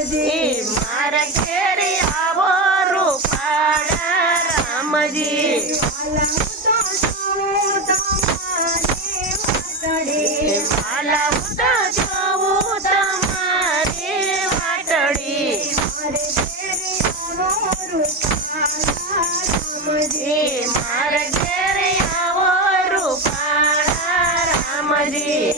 મારા ઘેરે આવો રૂપાળા રામજી. વાલા હું તો જોઉં તમારી વાટડી. મારા ઘેરે આવો રૂપાળા રામજી.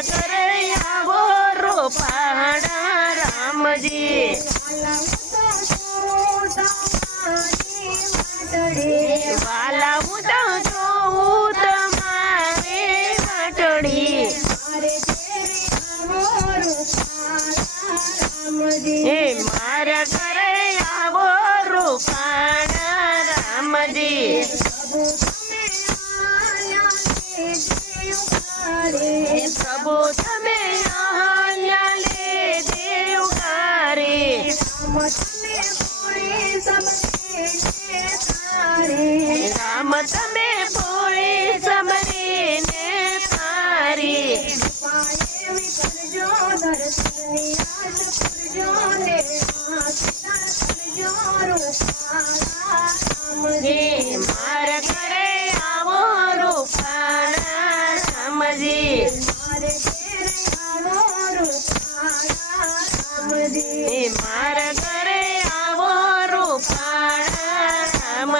ઘરે આવો રૂપાળા રામજી. વાલા હું તો જોઉં તમારી વાટડી એ મારા આલ્યા લે દેવગારે રામ તમે ભોળી સમરીને તારી. એ મારા ઘરે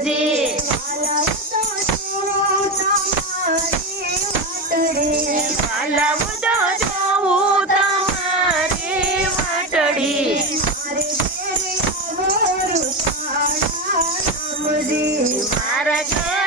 જી માલવ તો જોઉં તમારી વાટડી મારા